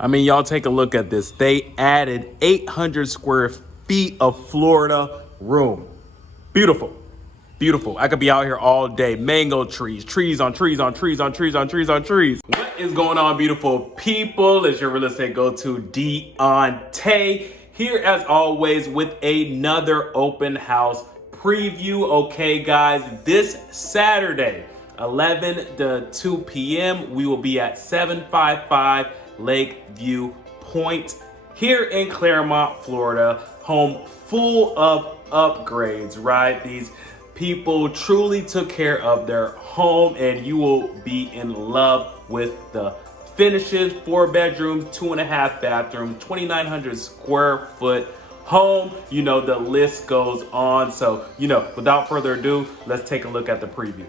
I mean, y'all take a look at this. They added 800 square feet of Florida room. Beautiful. Beautiful. I could be out here all day. Mango trees, trees on trees on trees on trees on trees on trees. What is going on, beautiful people? It's your real estate go-to, Diante, here as always with another open house preview. Okay, guys, this Saturday, 11 to 2 p.m., we will be at 755 Lakeview Pointe here in Clermont, Florida. Home full of upgrades, right? These people truly took care of their home, and you will be in love with the finishes. 4 bedrooms, 2.5 bathrooms, 2,900 square foot home. You know, the list goes on. So, without further ado, let's take a look at the preview.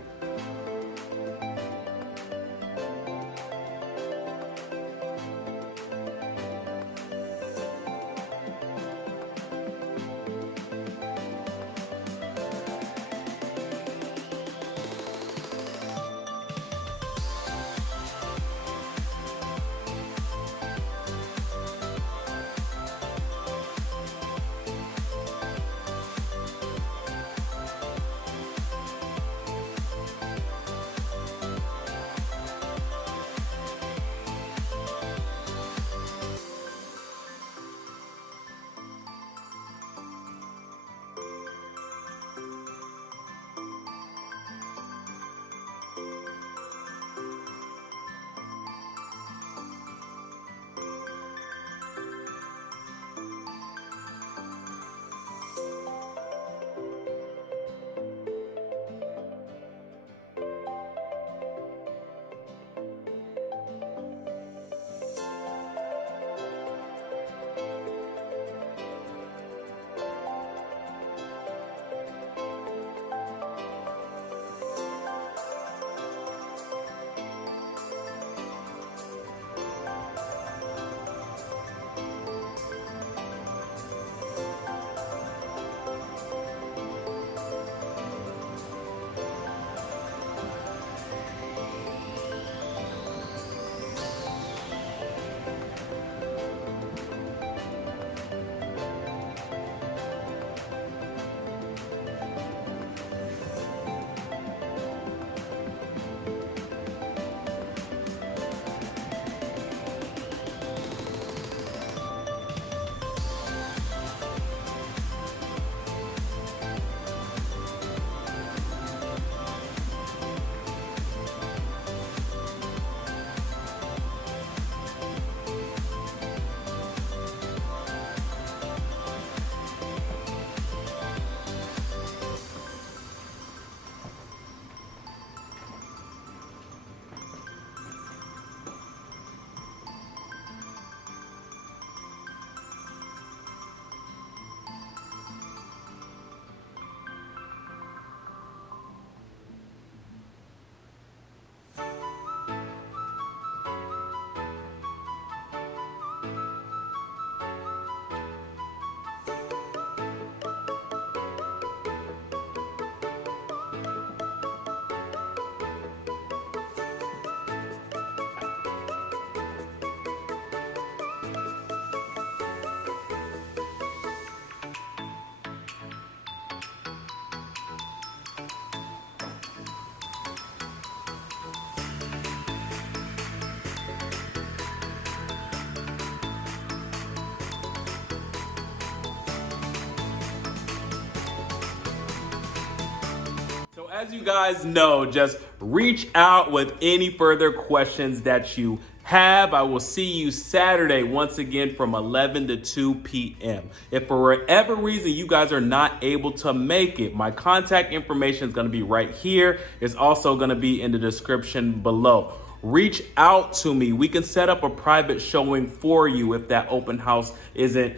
As you guys know, just reach out with any further questions that you have. I will see you Saturday once again from 11 to 2 p.m. If for whatever reason you guys are not able to make it, my contact information is going to be right here. It's also going to be in the description below. Reach out to me. We can set up a private showing for you if that open house isn't,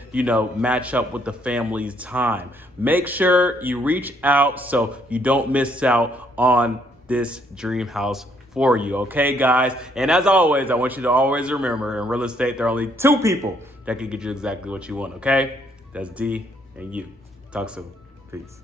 match up with the family's time. Make sure you reach out so you don't miss out on this dream house for you. Okay, guys? And as always, I want you to always remember, in real estate, there are only 2 people that can get you exactly what you want. Okay? That's D and you. Talk soon. Peace.